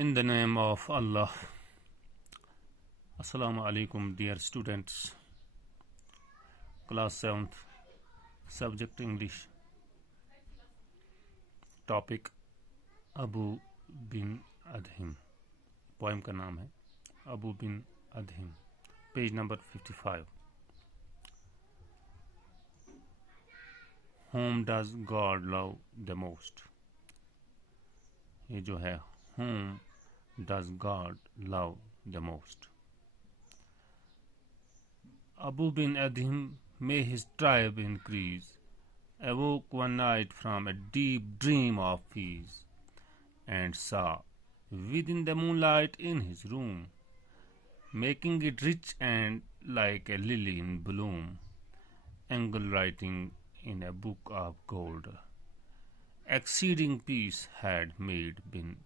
In the name of Allah. Assalamu alaikum, dear students. Class 7th, subject English. Topic Abu bin Adhim. Poem का नाम है Abu bin Adhim. Page number 55. Whom does God love the most? ये जो है Whom does God love the most? Abu bin Adhim, may his tribe increase, awoke one night from a deep dream of peace, and saw within the moonlight in his room, making it rich and like a lily in bloom, angle writing in a book of gold. Exceeding peace had made bin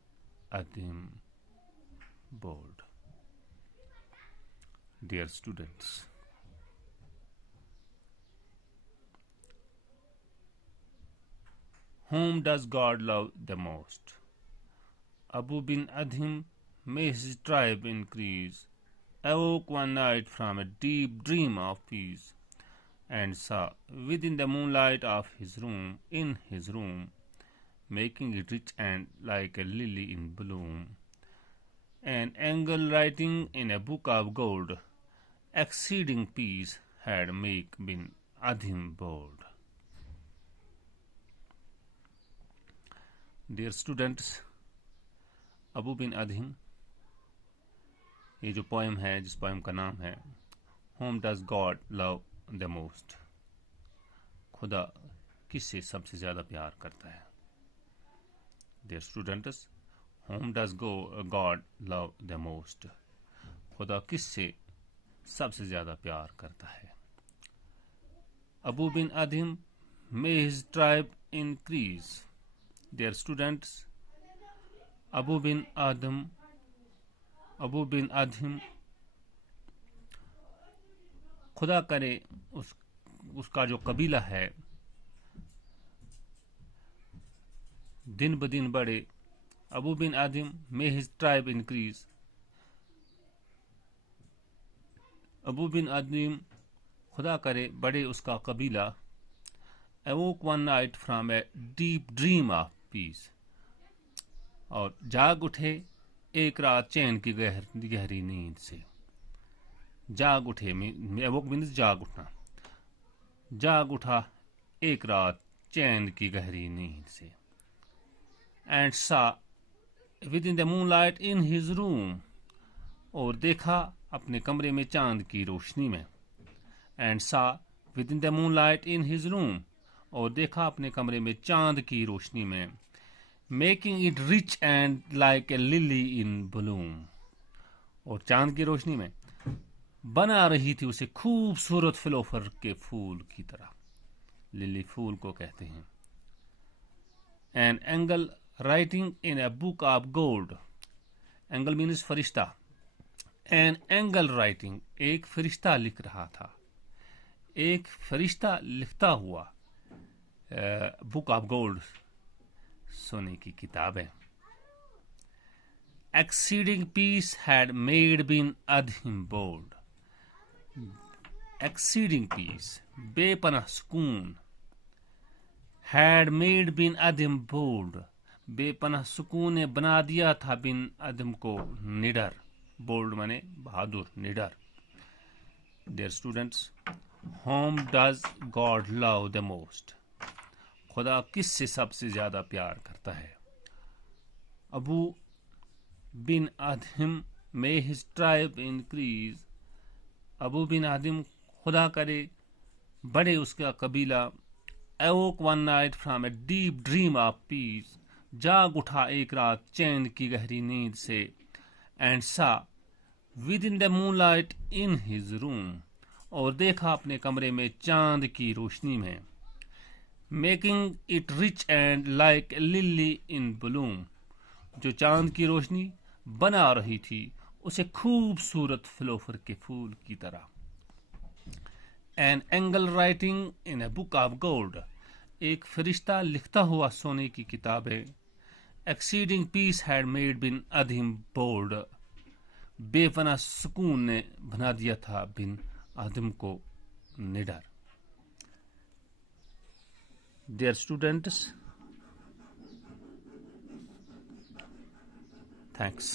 Adhim bold. Dear students, whom does God love the most? Abu bin Adhim, may his tribe increase, awoke one night from a deep dream of peace, and saw within the moonlight of his room, in his room, making it rich and like a lily in bloom, an angle writing in a book of gold, exceeding peace had made bin Adhim bold. Dear students, Abu Ben अधीम, ये जो poem है, जिस poem का नाम है Whom does God love the most? खुदा किससे सबसे ज़्यादा प्यार करता है? Dear students, whom does God love the most? खुदा किससे सबसे ज़्यादा प्यार करता है? Abou Ben अधीम, may his tribe increase. Dear students, Abu Ben Adhem, खुदा करे उसका जो कबीला है दिन ब दिन बढ़े. Abu Ben अधीम, may his tribe increase. Abu Ben Adhem, खुदा करे बढ़े उसका कबीला. awoke one night from a deep dream of peace. और जाग उठे एक रात चैन की गहरी नींद से. जाग उठे एवोक मीन्स जाग उठना. जाग उठा एक रात चैन की गहरी नींद से. एंड सा with in the moonlight in his room, और देखा अपने कमरे में चांद की रोशनी में. एंड सा with in the moonlight in his room, और देखा अपने कमरे में चांद की रोशनी में. Making it rich and like a lily in Bloom, और चांद की रोशनी में बना रही थी उसे खूबसूरत फिलोफर के फूल की तरह. लिली फूल को कहते हैं. N angel writing in a book of gold. Angle means Firishta. N angel writing, एक फरिश्ता लिख रहा था. एक फरिश्ता लिखता हुआ. बुक ऑफ गोल्ड, सोने की किताब है. Exceeding peace had made Ben Adhem bold. Exceeding peace, बेपनाह सुकून. Had made Ben Adhem bold, बेपनाह सुकून ने बना दिया था बिन अधीम को निडर. बोल्ड माने बहादुर, निडर. Dear students, whom does God love the most? खुदा किससे सबसे ज्यादा प्यार करता है? Abou Ben Adhem, may his tribe increase. Abou Ben Adhem, खुदा करे बड़े उसका कबीला. Awoke one night from a deep dream of peace, जाग उठा एक रात चैन की गहरी नींद से. एंड सा with in the moonlight in his room, और देखा अपने कमरे में चांद की रोशनी में. Making it rich and like a lily in Bloom, जो चांद की रोशनी बना रही थी उसे खूबसूरत फिलोफर के फूल की तरह. An angel writing in a book of gold, एक फरिश्ता लिखता हुआ सोने की किताब है. Exceeding peace had made Ben Adhem bold. बेपना सुकून ने बना दिया था बिन आदम को निडर। Dear students, thanks.